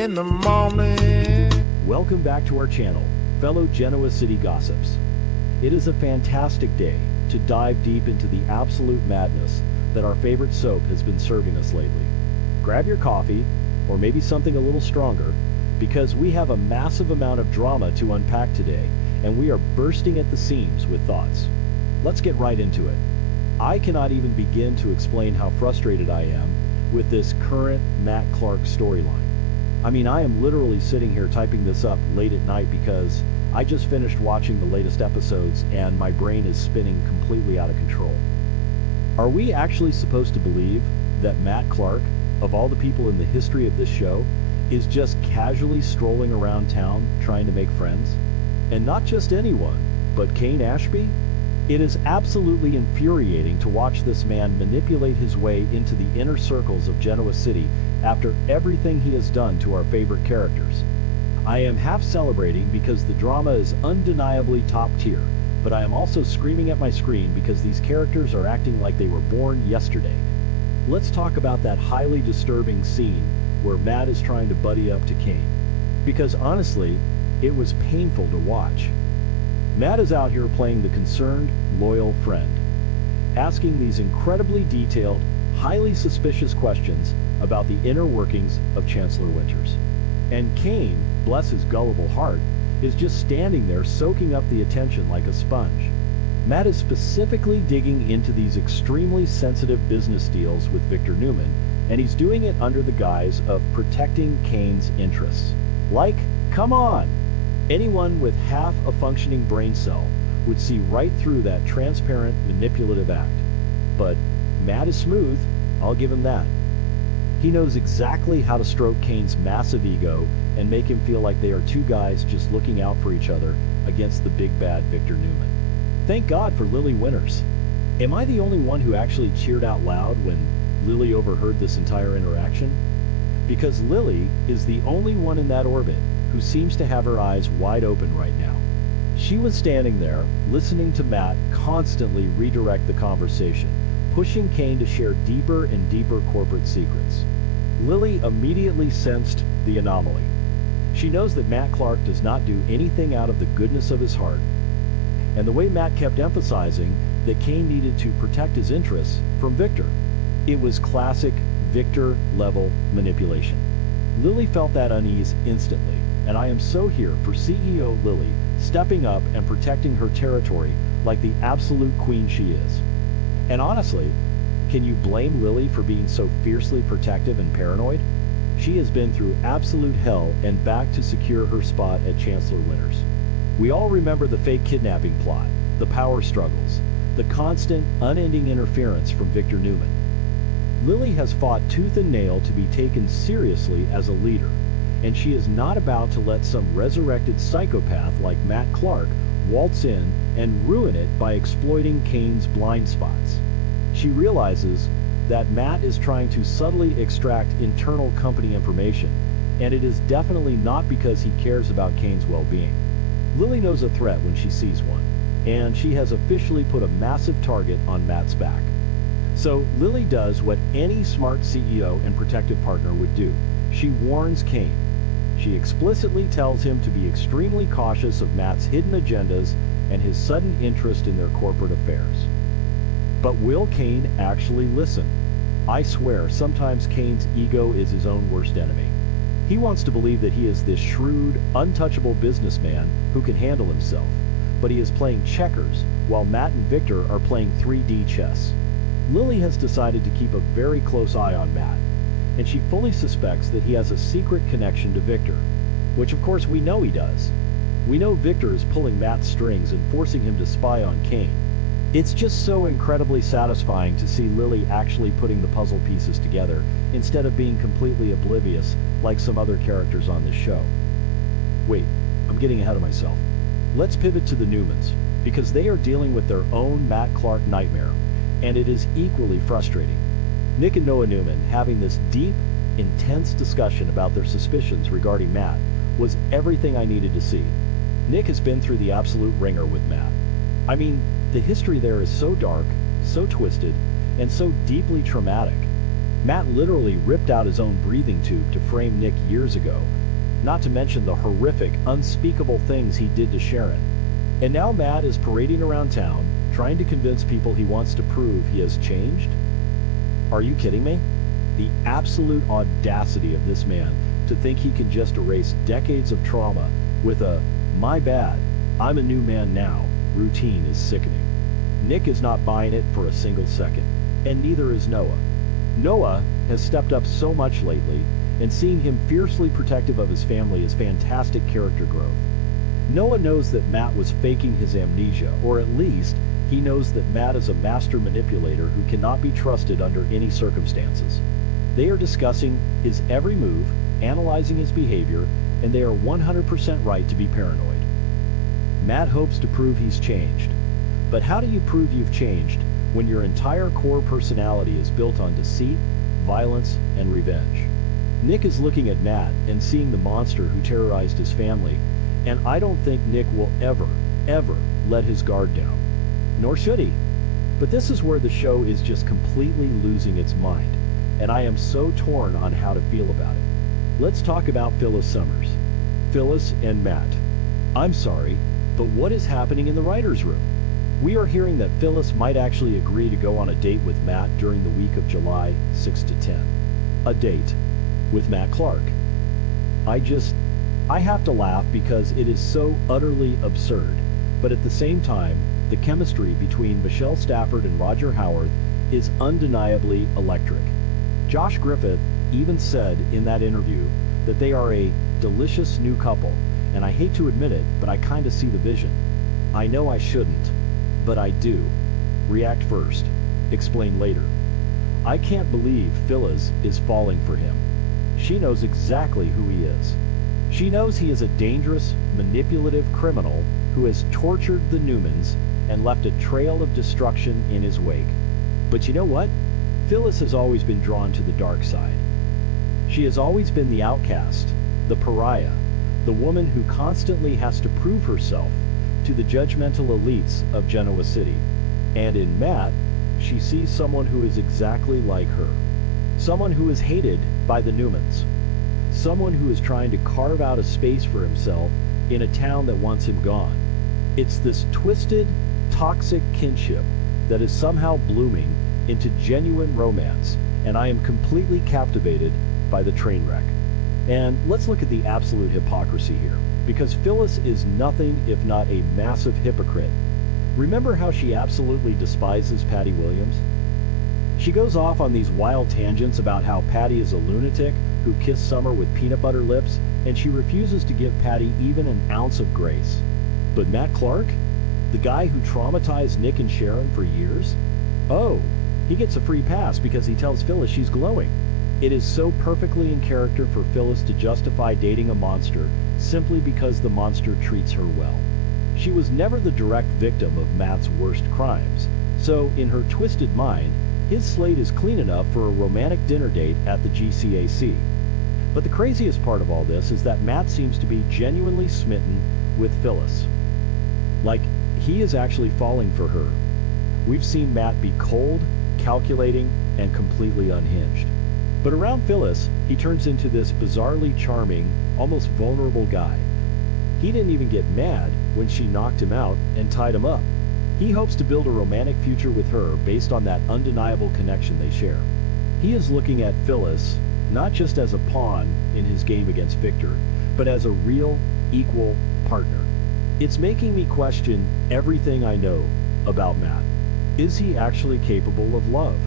in the morning. Welcome back to our channel, fellow Genoa City gossips. It is a fantastic day to dive deep into the absolute madness that our favorite soap has been serving us lately. Grab your coffee, or maybe something a little stronger, because we have a massive amount of drama to unpack today, and we are bursting at the seams with thoughts. Let's get right into it. I cannot even begin to explain how frustrated I am with this current Matt Clark storyline. I mean, I am literally sitting here typing this up late at night because I just finished watching the latest episodes and my brain is spinning completely out of control. Are we actually supposed to believe that Matt Clark, of all the people in the history of this show, is just casually strolling around town trying to make friends? And not just anyone, but Kane Ashby? It is absolutely infuriating to watch this man manipulate his way into the inner circles of Genoa City after everything he has done to our favorite characters. I am half celebrating because the drama is undeniably top tier, but I am also screaming at my screen because these characters are acting like they were born yesterday. Let's talk about that highly disturbing scene where Matt is trying to buddy up to Kane. Because honestly, it was painful to watch. Matt is out here playing the concerned, loyal friend, asking these incredibly detailed, highly suspicious questions about the inner workings of Chancellor Winters. And Kane, bless his gullible heart, is just standing there soaking up the attention like a sponge. Matt is specifically digging into these extremely sensitive business deals with Victor Newman, and he's doing it under the guise of protecting Kane's interests. Like, come on! Anyone with half a functioning brain cell would see right through that transparent, manipulative act. But Matt is smooth, I'll give him that. He knows exactly how to stroke Kane's massive ego and make him feel like they are two guys just looking out for each other against the big bad Victor Newman. Thank God for Lily Winters. Am I the only one who actually cheered out loud when Lily overheard this entire interaction? Because Lily is the only one in that orbit who seems to have her eyes wide open right now. She was standing there, listening to Matt constantly redirect the conversation, pushing Kane to share deeper and deeper corporate secrets. Lily immediately sensed the anomaly. She knows that Matt Clark does not do anything out of the goodness of his heart. And the way Matt kept emphasizing that Kane needed to protect his interests from Victor, it was classic Victor-level manipulation. Lily felt that unease instantly, and I am so here for CEO Lily stepping up and protecting her territory like the absolute queen she is. And honestly, can you blame Lily for being so fiercely protective and paranoid? She has been through absolute hell and back to secure her spot at Chancellor Winters. We all remember the fake kidnapping plot, the power struggles, the constant, unending interference from Victor Newman. Lily has fought tooth and nail to be taken seriously as a leader, and she is not about to let some resurrected psychopath like Matt Clark waltz in and ruin it by exploiting Kane's blind spots. She realizes that Matt is trying to subtly extract internal company information, and it is definitely not because he cares about Kane's well-being. Lily knows a threat when she sees one, and she has officially put a massive target on Matt's back. So Lily does what any smart CEO and protective partner would do. She warns Kane. She explicitly tells him to be extremely cautious of Matt's hidden agendas and his sudden interest in their corporate affairs. But will Kane actually listen? I swear, sometimes Kane's ego is his own worst enemy. He wants to believe that he is this shrewd, untouchable businessman who can handle himself, but he is playing checkers while Matt and Victor are playing 3D chess. Lily has decided to keep a very close eye on Matt, and she fully suspects that he has a secret connection to Victor, which of course we know he does. We know Victor is pulling Matt's strings and forcing him to spy on Kane. It's just so incredibly satisfying to see Lily actually putting the puzzle pieces together instead of being completely oblivious like some other characters on this show. Wait, I'm getting ahead of myself. Let's pivot to the Newmans, because they are dealing with their own Matt Clark nightmare, and it is equally frustrating. Nick and Noah Newman having this deep, intense discussion about their suspicions regarding Matt was everything I needed to see. Nick has been through the absolute ringer with Matt. I mean, the history there is so dark, so twisted, and so deeply traumatic. Matt literally ripped out his own breathing tube to frame Nick years ago, not to mention the horrific, unspeakable things he did to Sharon. And now Matt is parading around town, trying to convince people he wants to prove he has changed? Are you kidding me? The absolute audacity of this man to think he can just erase decades of trauma with a, "my bad, I'm a new man now," routine is sickening. Nick is not buying it for a single second, and neither is Noah. Noah has stepped up so much lately, and seeing him fiercely protective of his family is fantastic character growth. Noah knows that Matt was faking his amnesia, or at least he knows that Matt is a master manipulator who cannot be trusted under any circumstances. They are discussing his every move, analyzing his behavior, and they are 100% right to be paranoid. Matt hopes to prove he's changed. But how do you prove you've changed when your entire core personality is built on deceit, violence, and revenge? Nick is looking at Matt and seeing the monster who terrorized his family, and I don't think Nick will ever let his guard down. Nor should he. But this is where the show is just completely losing its mind, and I am so torn on how to feel about it. Let's talk about Phyllis Summers. Phyllis and Matt. I'm sorry, but what is happening in the writer's room? We are hearing that Phyllis might actually agree to go on a date with Matt during the week of July 6 to 10. A date with Matt Clark. I have to laugh because it is so utterly absurd, but at the same time, the chemistry between Michelle Stafford and Roger Howarth is undeniably electric. Josh Griffith even said in that interview that they are a delicious new couple, and I hate to admit it, but I kinda see the vision. I know I shouldn't, but I do. React first, explain later. I can't believe Phyllis is falling for him. She knows exactly who he is. She knows he is a dangerous, manipulative criminal who has tortured the Newmans and left a trail of destruction in his wake. But you know what? Phyllis has always been drawn to the dark side. She has always been the outcast, the pariah, the woman who constantly has to prove herself to the judgmental elites of Genoa City. And in Matt, she sees someone who is exactly like her. Someone who is hated by the Newmans. Someone who is trying to carve out a space for himself in a town that wants him gone. It's this twisted, toxic kinship that is somehow blooming into genuine romance, and I am completely captivated by the train wreck. And let's look at the absolute hypocrisy here, because Phyllis is nothing if not a massive hypocrite. Remember how she absolutely despises Patty Williams? She goes off on these wild tangents about how Patty is a lunatic who kissed Summer with peanut butter lips, and she refuses to give Patty even an ounce of grace. But Matt Clark, the guy who traumatized Nick and Sharon for years? Oh, he gets a free pass because he tells Phyllis she's glowing. It is so perfectly in character for Phyllis to justify dating a monster simply because the monster treats her well. She was never the direct victim of Matt's worst crimes, so in her twisted mind, his slate is clean enough for a romantic dinner date at the GCAC. But the craziest part of all this is that Matt seems to be genuinely smitten with Phyllis. Like, he is actually falling for her. We've seen Matt be cold, calculating, and completely unhinged. But around Phyllis, he turns into this bizarrely charming, almost vulnerable guy. He didn't even get mad when she knocked him out and tied him up. He hopes to build a romantic future with her based on that undeniable connection they share. He is looking at Phyllis not just as a pawn in his game against Victor, but as a real, equal partner. It's making me question everything I know about Matt. Is he actually capable of love?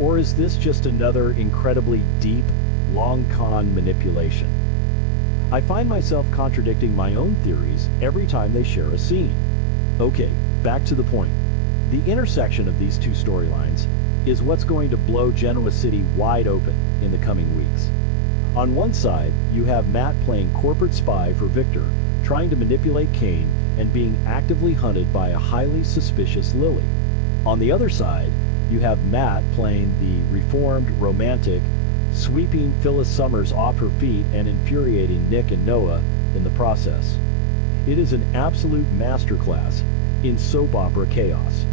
Or is this just another incredibly deep, long con manipulation? I find myself contradicting my own theories every time they share a scene. Okay, back to the point. The intersection of these two storylines is what's going to blow Genoa City wide open in the coming weeks. On one side, you have Matt playing corporate spy for Victor, trying to manipulate Kane and being actively hunted by a highly suspicious Lily. On the other side, you have Matt playing the reformed, romantic, sweeping Phyllis Summers off her feet and infuriating Nick and Noah in the process. It is an absolute masterclass in soap opera chaos.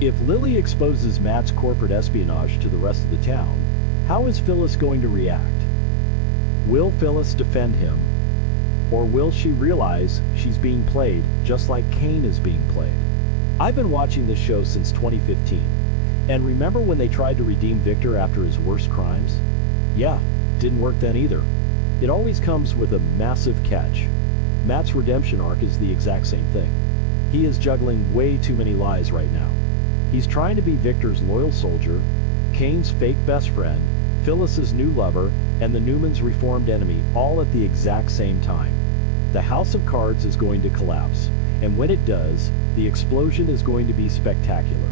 If Lily exposes Matt's corporate espionage to the rest of the town, How is Phyllis going to react? Will Phyllis defend him? Or will she realize she's being played just like Kane is being played? I've been watching this show since 2015. And remember when they tried to redeem Victor after his worst crimes? Yeah, didn't work then either. It always comes with a massive catch. Matt's redemption arc is the exact same thing. He is juggling way too many lies right now. He's trying to be Victor's loyal soldier, Kane's fake best friend, Phyllis's new lover, and the Newmans' reformed enemy all at the exact same time. The house of cards is going to collapse, and when it does, the explosion is going to be spectacular.